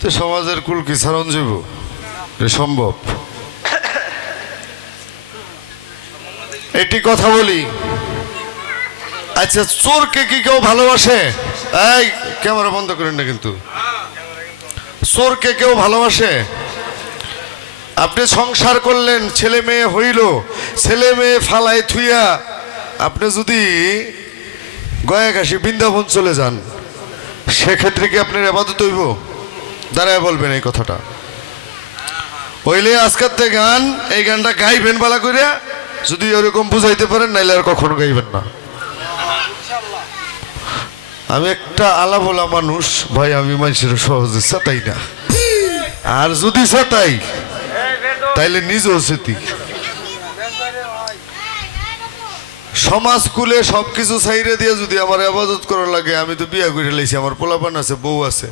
তো সমাজের কুল কি ছাড়ন যাব সম্ভব? এটি কথা বলি। আচ্ছা, চোরকে কি কেউ ভালোবাসে? এই ক্যামেরা বন্ধ করেন না কিন্তু। চোরকে কেউ ভালোবাসে? আপনি সংসার করলেন, ছেলে মেয়ে হইল, ছেলে মেয়ে ফালাই থুইয়া আপনি যদি গয়াঘাসি বৃন্দাবন চলে যান, সেক্ষেত্রে কি আপনার আবাদত হইব? দাঁড়ায় বলবেন এই কথাটা। হইলে আজকের থেকে গান, এই গানটা গাইবেন বালা করিয়া, যদি ওরকম বুঝাইতে পারেন, নাইলে আর কখনো গাইবেন না। আমি একটা আলাভোলা মানুষ ভাই, আমি মানুষের সহজে চাতাই না, আর যদি চাতাই তাইলে নিজেও সেতি। সমাজ কুলে সবকিছু ছাইরে দিয়ে যদি আমার আবাদত করার লাগে, আমি তো বিয়া করে লাইছি, আমার পোলাপান আছে, বউ আছে।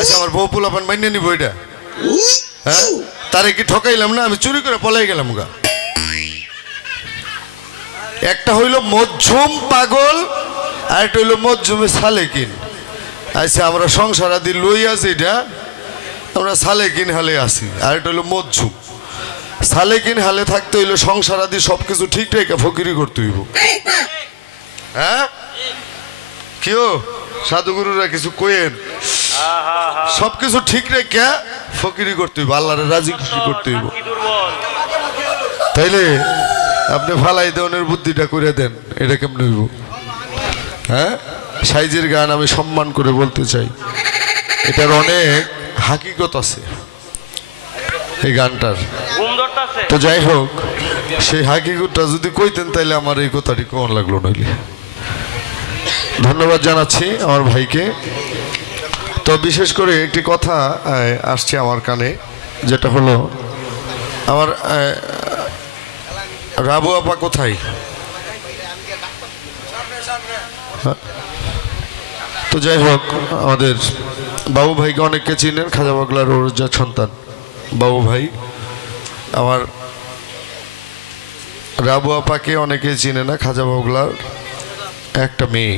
আচ্ছা, আমার বউ পোলাপান মাইনে নিব এটা? হ্যাঁ, তারে কি ঠকাইলাম না? আমি চুরি করে পলাই গেলাম গা। একটা হইল মধ্যম পাগল, আর একটা হইল মধ্যমে সালেকিন। আচ্ছা, আমরা সংসার আদি লই আছি, এটা আমরা সালেকিন হালে আছি। আর এটা হইল মধ্যম। সালেকিন হালে থাকতে হইলো সংসার আদি সবকিছু ঠিক রেখে ফকিরি করতে হইব। হ্যাঁ, কেউ সাধুগুরুরা কিছু কইেন, সবকিছু ঠিক রেখে ফকিরি করতে হইব, আল্লাহরে রাজি খুশি করতে হইব। তাইলে আপনি ফালাই দেওয়ানের বুদ্ধিটা করে দেন, এটা কেমন হইব? হ্যাঁ, সাইজের গান আমি সম্মান করে বলতে চাই, এটার অনেক হাকিকত আছে এই গানটার। তো যাই হোক, সেই হাকিকতটা যদি কইতেন তাইলে আমার এই কথাটি কেমন লাগলো নইলে। ধন্যবাদ জানাচ্ছি আমার ভাইকে। তো বিশেষ করে একটি কথা আসছে আমার কানে, যেটা হলো আমার রাবু আপা কোথায়? তো যাই হোক, আমাদের বাবু ভাইকে অনেককে চিনেন, খাজা বাগলার ওরজার সন্তান বাবু ভাই। আমার রাবু আপাকে অনেকে চিনে না, খাজা বাগলার একটা মেয়ে।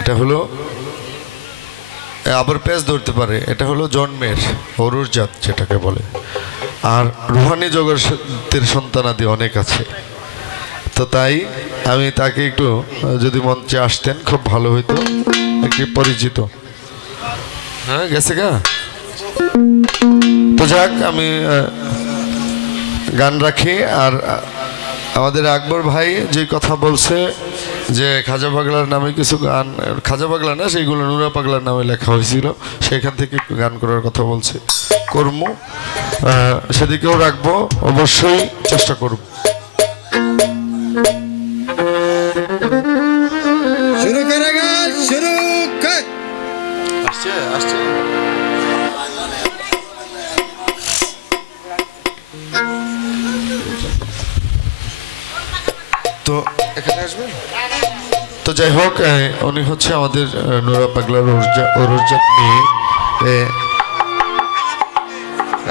এটা হলো আবার পেঁচ ধরতে পারে, এটা হলো জন্মের অরুরজাত যেটাকে বলে। আর রুহানি জগতের সন্তানাদি অনেক আছে। তো তাই আমি তাকে একটু যদি মঞ্চে আসতেন খুব ভালো হইতো, একটি পরিচিত। হ্যাঁ, গেছে গা। তো যাক, আমি গান রাখি। আর আমাদের আকবর ভাই যে কথা বলছে যে খাজা পাগলার নামে কিছু গান, খাজা পাগলা না, সেইগুলো নুরা পাগলার নামে লেখা হয়েছিল, সেখান থেকে একটু গান করার কথা বলছে। কর্ম সেদিকেও রাখবো, অবশ্যই চেষ্টা করব। তো এখানে আসবেন। তো যাই হোক, উনি হচ্ছে আমাদের নুরা পাগলার ওরজাত মেয়ে,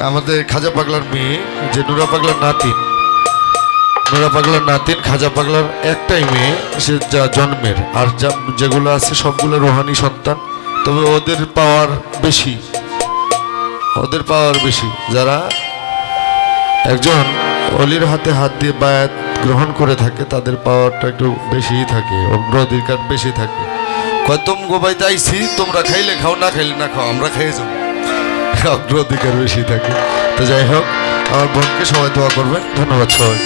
আমাদের খাজা পাগলার মেয়ে, যে নুরা পাগলার নাতিন। নুরা পাগলার নাতিন খাজা পাগলার একটাই মেয়ে, সে যা জন্মের। আর যেগুলো আছে সবগুলো রোহানি সন্তান, তবে ওদের পাওয়ার বেশি, ওদের পাওয়ার বেশি। যারা একজন অলির হাতে হাত দিয়ে বায়াত গ্রহণ করে থাকে, তাদের পাওয়ারটা একটু বেশিই থাকে, অগ্রাধিকার বেশি থাকে। কতম গোবাই চাইছি, তোমরা খাইলে খাও, না খাইলে না খাও, আমরা খাইয়ে যাবো, অগ্রাধিকার বেশি থাকে। তো যাই হোক, আমার বোনকে সবাই দোয়া করবেন। ধন্যবাদ সবাই।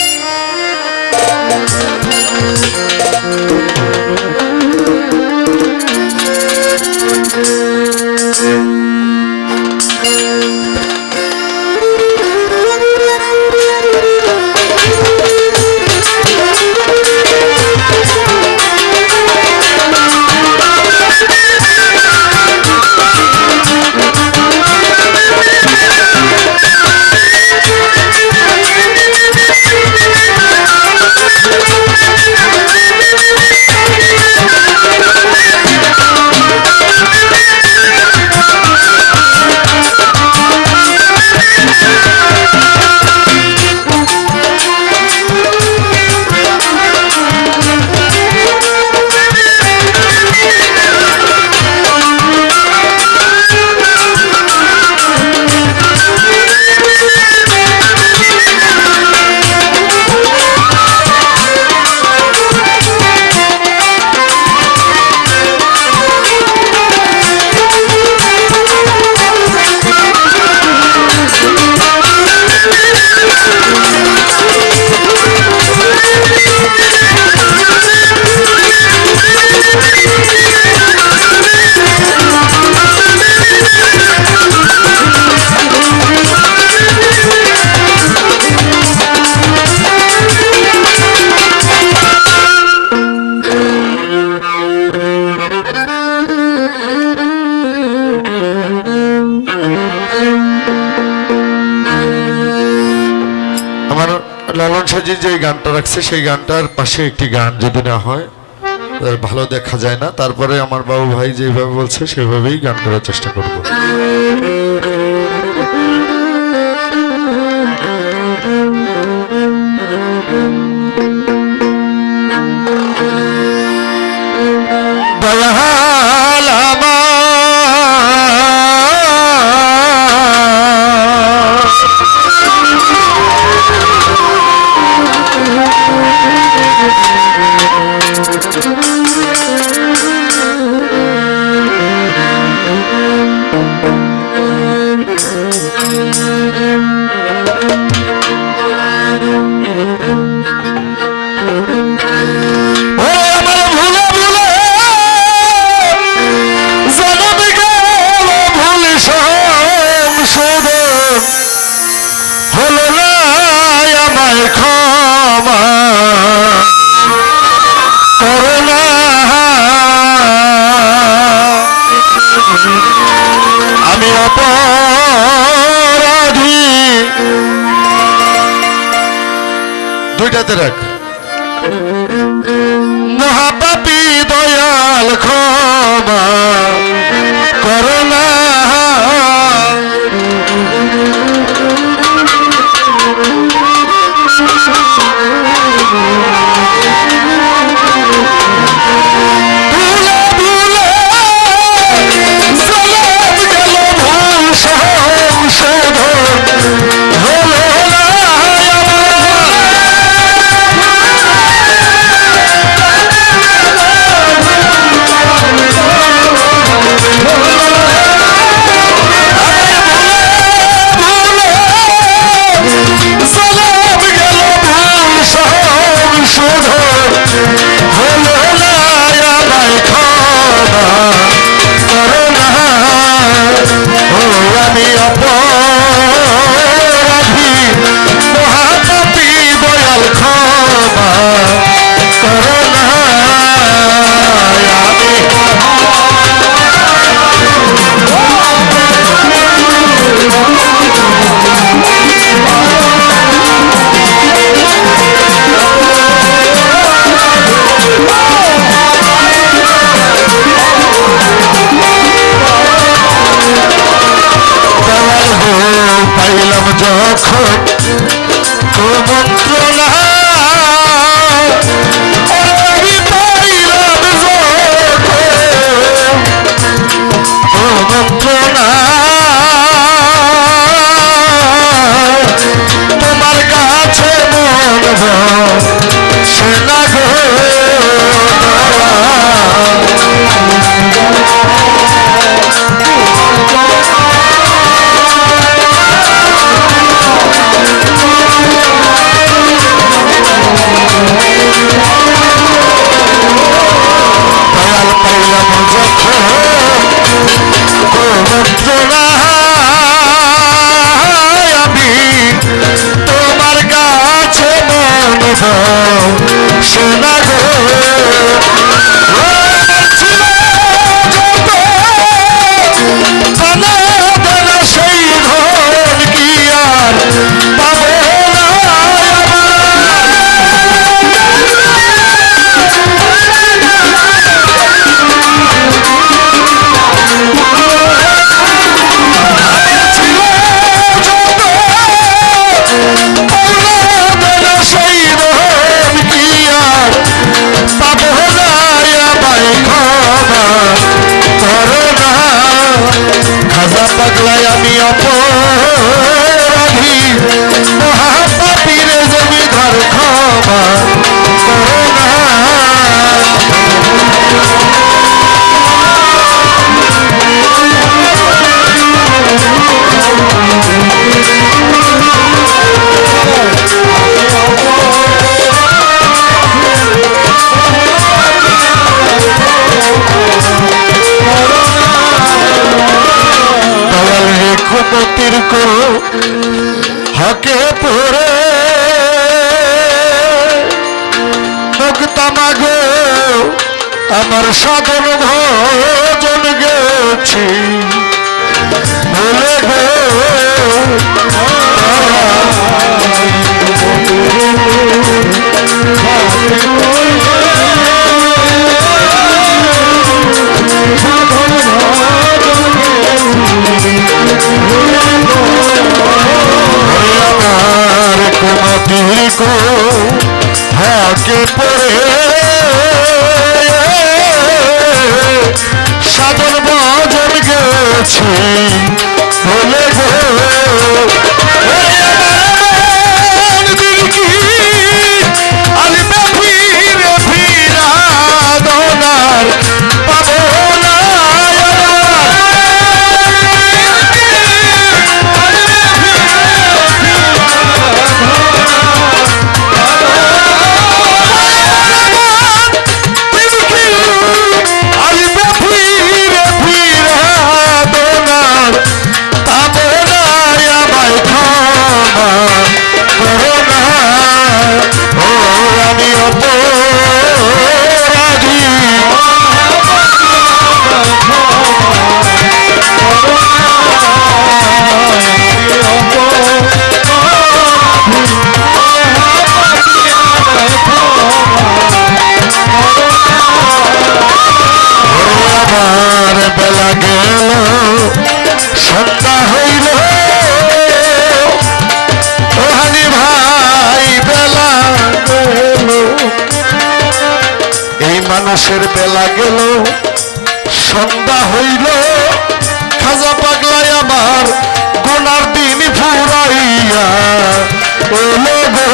বাবাজি যে গানটা রাখছে সেই গানটার পাশে একটি গান যদি না হয় ভালো দেখা যায় না। তারপরে আমার বাবু ভাই যেভাবে বলছে সেভাবেই গান করার চেষ্টা করব। দুইটাতে রাখ। মহাপাপী দয়াল ক্ষমা করোনা হকে পড়ে মুক্তামাগো আমার সাধন ভজন গেছি ভুলে গো রাতের বেলা গেল সন্ধ্যা হইল খাজা পাগলাই আমার গোনার দিন ফুরাইয়া এলো গো।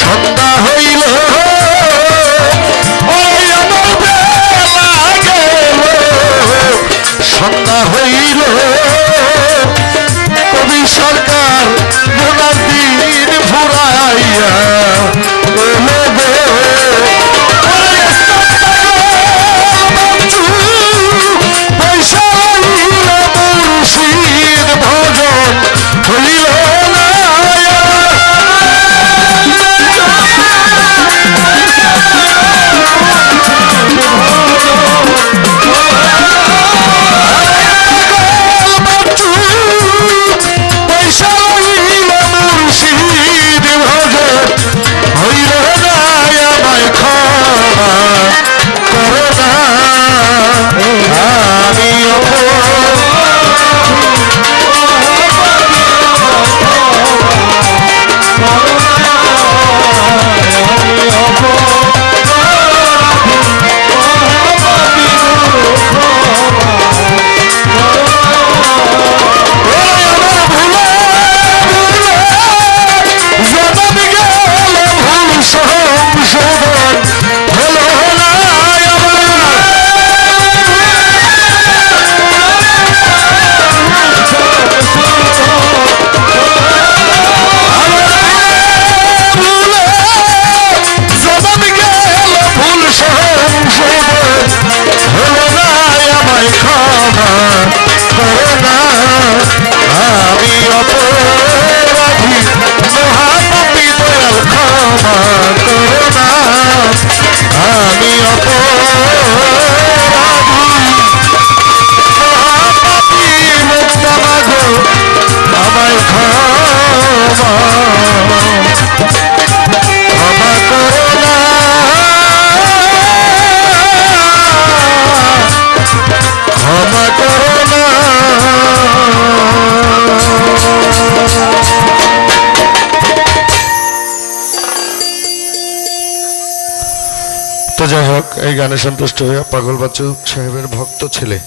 সন্ধ্যা হইল ওই আমার বেলা গেল সন্ধ্যা হইল কবি সরকার গোনার দিন ফুরাইয়া এলো গো। পয়সা হইল মুর্শিদ ভজন হইল না তো যাই হোক এই গানে সন্তুষ্ট হয়ে পাগল বাচ্চু সাহেবের ভক্ত ছেলে